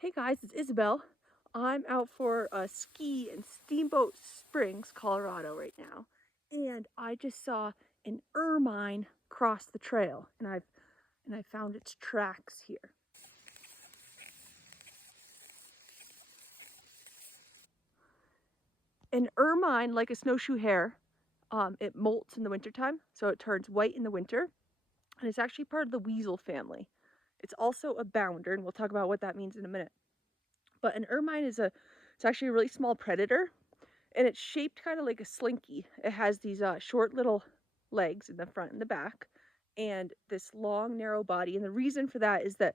Hey guys, it's Isabel. I'm out for a ski in Steamboat Springs, Colorado right now, and I just saw an ermine cross the trail, and I found its tracks here. An ermine, like a snowshoe hare, it molts in the wintertime, so it turns white in the winter, and it's actually part of the weasel family. It's also a bounder, and we'll talk about what that means in a minute. But an ermine it's actually a really small predator, and it's shaped kind of like a slinky. It has these short little legs in the front and the back, and this long, narrow body. And the reason for that is that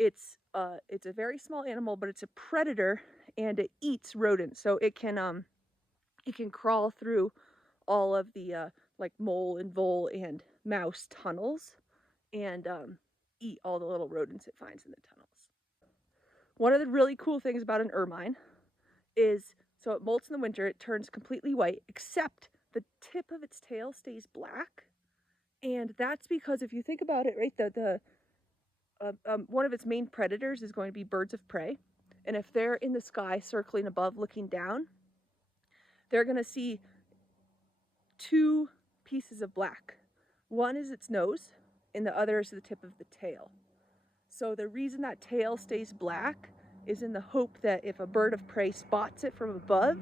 it's a very small animal, but it's a predator, and it eats rodents. So it can crawl through all of the like mole and vole and mouse tunnels, and eat all the little rodents it finds in the tunnels. One of the really cool things about an ermine is, so it molts in the winter, it turns completely white, except the tip of its tail stays black. And that's because if you think about it, right, one of its main predators is going to be birds of prey. And if they're in the sky circling above looking down, they're going to see two pieces of black. One is its nose, and the other is the tip of the tail. So the reason that tail stays black is in the hope that if a bird of prey spots it from above,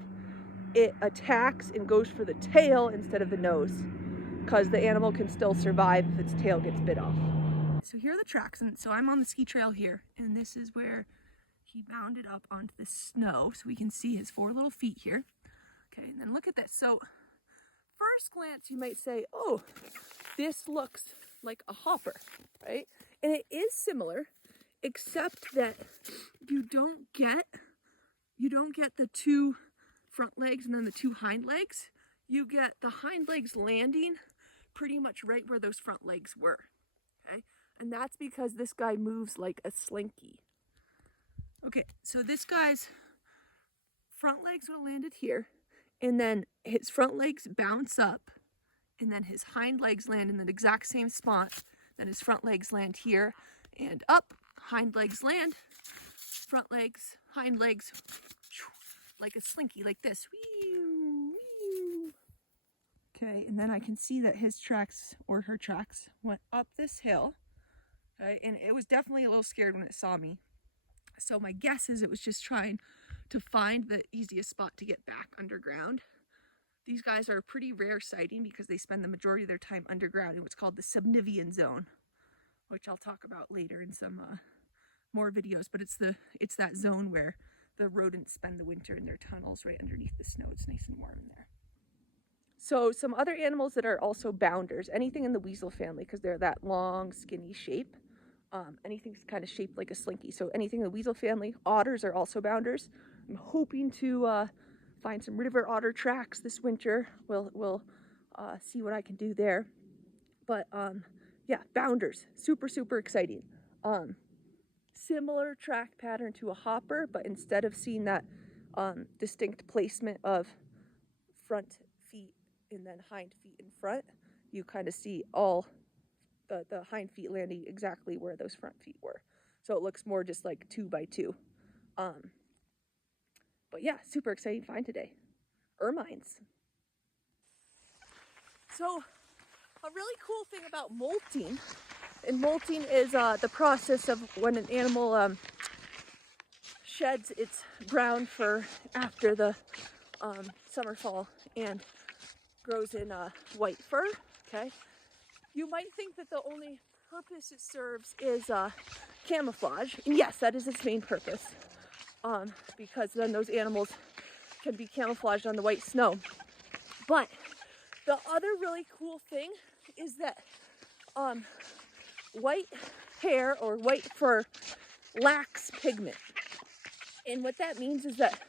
it attacks and goes for the tail instead of the nose, because the animal can still survive if its tail gets bit off. So here are the tracks, and so I'm on the ski trail here, and this is where he bounded up onto the snow, so we can see his 4 little feet here. Okay, and then look at this. So first glance you might say, oh, this looks like a hopper, right? And it is similar, except that you don't get the 2 front legs and then the 2 hind legs. You get the hind legs landing pretty much right where those front legs were. Okay, and that's because this guy moves like a slinky. Okay, so this guy's front legs would have landed here, and then his front legs bounce up, and then his hind legs land in the exact same spot. Then his front legs land here and up, hind legs land, front legs, hind legs, like a slinky, like this. Okay, and then I can see that his tracks, or her tracks, went up this hill. Okay, and it was definitely a little scared when it saw me. So my guess is it was just trying to find the easiest spot to get back underground. These guys are a pretty rare sighting because they spend the majority of their time underground in what's called the subnivean zone, which I'll talk about later in some more videos. But it's that zone where the rodents spend the winter in their tunnels right underneath the snow. It's nice and warm in there. So some other animals that are also bounders, anything in the weasel family, because they're that long, skinny shape. Anything's kind of shaped like a slinky. So anything in the weasel family. Otters are also bounders. I'm hoping to find some river otter tracks this winter. We'll see what I can do there. But yeah, bounders, super exciting. Similar track pattern to a hopper, but instead of seeing that distinct placement of front feet and then hind feet in front, you kind of see all the hind feet landing exactly where those front feet were. So it looks more just like 2 by 2. But yeah, super exciting find today. Ermines. So a really cool thing about molting, and molting is the process of when an animal sheds its brown fur after the summer, fall, and grows in white fur. Okay, you might think that the only purpose it serves is camouflage, and yes, that is its main purpose, because then those animals can be camouflaged on the white snow. But the other really cool thing is that white hair or white fur lacks pigment. And what that means is that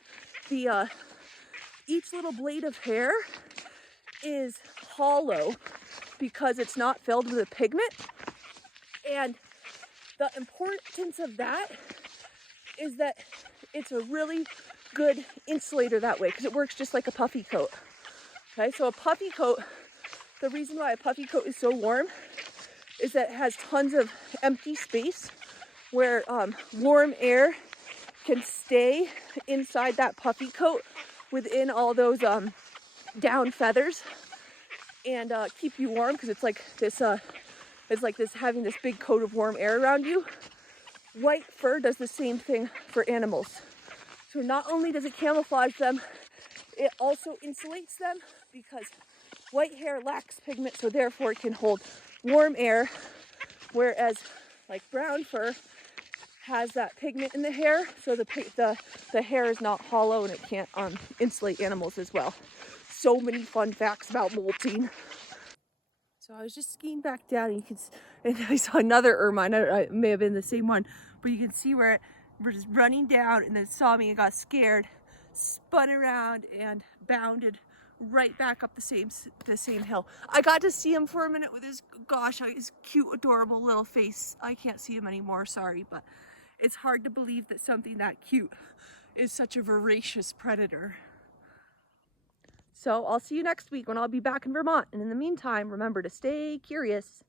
the each little blade of hair is hollow because it's not filled with a pigment. And the importance of that is that it's a really good insulator that way, because it works just like a puffy coat. Okay, so a puffy coat, the reason why a puffy coat is so warm is that it has tons of empty space where warm air can stay inside that puffy coat within all those down feathers and keep you warm, because it's like this having this big coat of warm air around you. White fur does the same thing for animals. So not only does it camouflage them, it also insulates them, because white hair lacks pigment, so therefore it can hold warm air, whereas like brown fur has that pigment in the hair, so the hair is not hollow and it can't insulate animals as well. So many fun facts about molting. So I was just skiing back down, and I saw another ermine. It may have been the same one, but you can see where it was just running down and then saw me and got scared, spun around and bounded right back up the same hill. I got to see him for a minute with his cute, adorable little face. I can't see him anymore, sorry, but it's hard to believe that something that cute is such a voracious predator. So I'll see you next week when I'll be back in Vermont. And in the meantime, remember to stay curious.